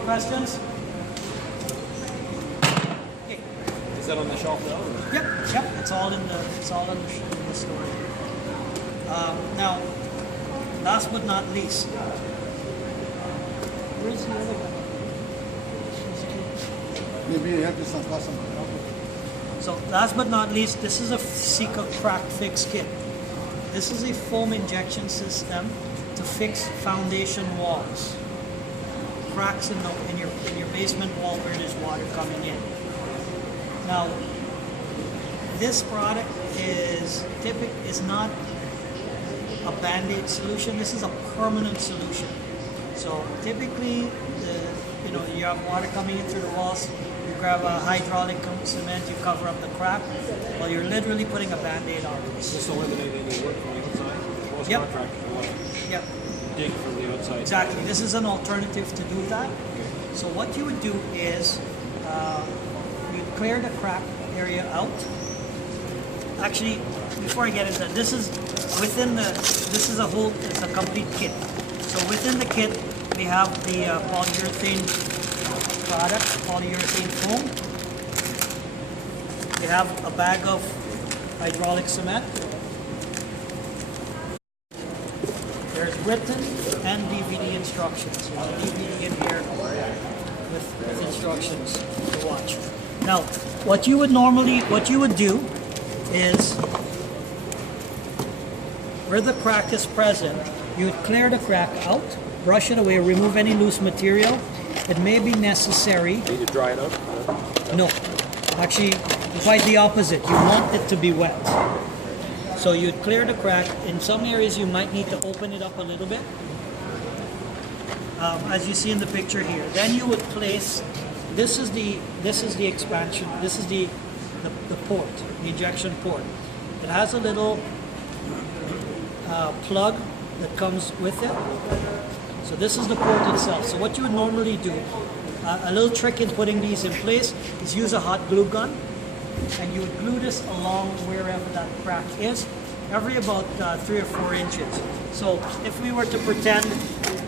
Any questions? Okay. Is that on the shelf now? Or? Yep. It's all in the store. Now, last but not least, where's the other one? Maybe you have this on customer. So last but not least, this is a Sika Crack Fix Kit. This is a foam injection system to fix foundation walls. Cracks in your basement wall where there's water coming in. Now, this product is not a band-aid solution. This is a permanent solution. So typically, you have water coming in through the walls. You grab a hydraulic cement, you cover up the crack. Well, you're literally putting a band-aid on this. Just eliminate any work from the outside. Most Yep. contractors want to Yep. dig from the outside. Exactly. This is an alternative to do that. Okay. So what you would do is you clear the crack area out. Actually, before I get into that, it's a complete kit. So within the kit, we have the polyurethane product, polyurethane foam. We have a bag of hydraulic cement. There's written and DVD instructions. There's a DVD in here with instructions to watch. Now, what you would do is, where the crack is present, you would clear the crack out, brush it away, remove any loose material. It may be necessary. Need to dry it out? No, actually, quite the opposite. You want it to be wet. So you'd clear the crack. In some areas, you might need to open it up a little bit, as you see in the picture here. Then you would place. This is the expansion. This is the port, the injection port. It has a little plug that comes with it. So this is the port itself. So what you would normally do, a little trick in putting these in place is use a hot glue gun, and you would glue this along wherever that crack is, every about 3 or 4 inches. So if we were to pretend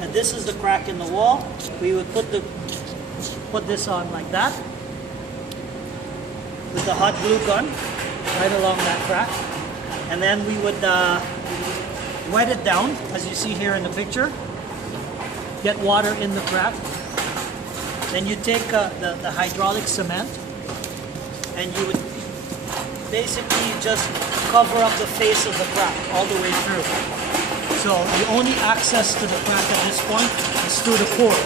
that this is the crack in the wall, we would put this on like that with the hot glue gun right along that crack, and then we would wet it down, as you see here in the picture. Get water in the crack. Then you take the hydraulic cement, and you would basically just cover up the face of the crack all the way through. So the only access to the crack at this point is through the port.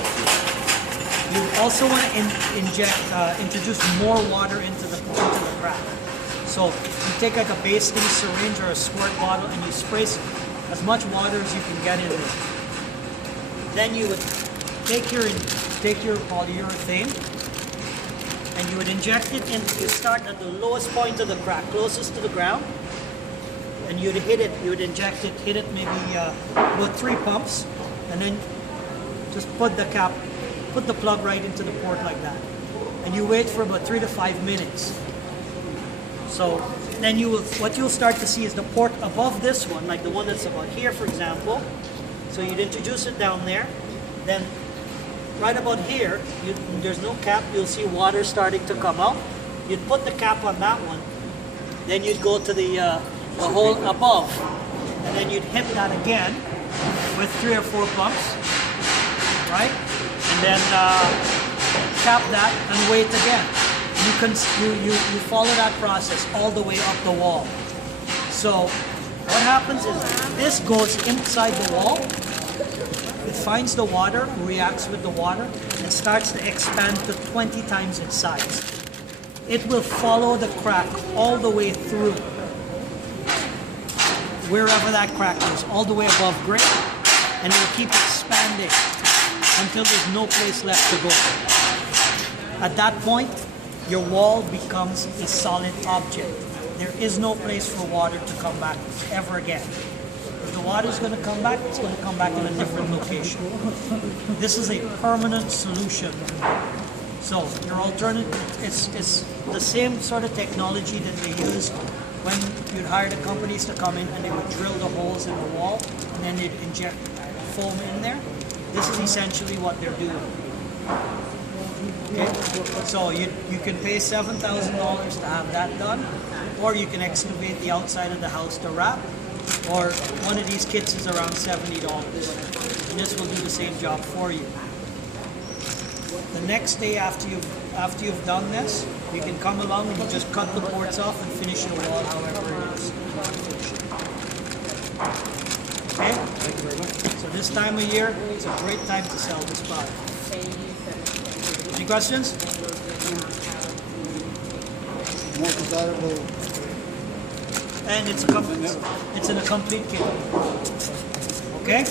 You also want to introduce more water into the crack. So you take like a basting syringe or a squirt bottle, and you spray as much water as you can get in there. Then you would take your polyurethane, and you would inject it in. You start at the lowest point of the crack, closest to the ground, and you'd hit it. You would inject it, hit it maybe about 3 pumps, and then just put the plug right into the port like that, and you wait for about 3 to 5 minutes. So then what you'll start to see is the port above this one, like the one that's about here, for example. So you'd introduce it down there, then right about here, there's no cap, you'll see water starting to come out. You'd put the cap on that one, then you'd go to the hole above, and then you'd hit that again with 3 or 4 pumps, right? And then cap that and wait again. You follow that process all the way up the wall. So what happens is this goes inside the wall. It finds the water, reacts with the water, and starts to expand to 20 times its size. It will follow the crack all the way through, wherever that crack is, all the way above grade, and it will keep expanding until there's no place left to go. At that point, your wall becomes a solid object. There is no place for water to come back ever again. If the water is going to come back, it's going to come back in a different location. This is a permanent solution. So your alternative, it's the same sort of technology that they used when you'd hire the companies to come in and they would drill the holes in the wall and then they'd inject foam in there. This is essentially what they're doing. Okay, so you can pay $7,000 to have that done, or you can excavate the outside of the house to wrap, or one of these kits is around $70, and this will do the same job for you. The next day after you've done this, you can come along and you just cut the boards off and finish the wall however it is. Okay? Thank you very much. So this time of year, it's a great time to sell this product. Any questions? More desirable. And it's in a complete kit. Okay?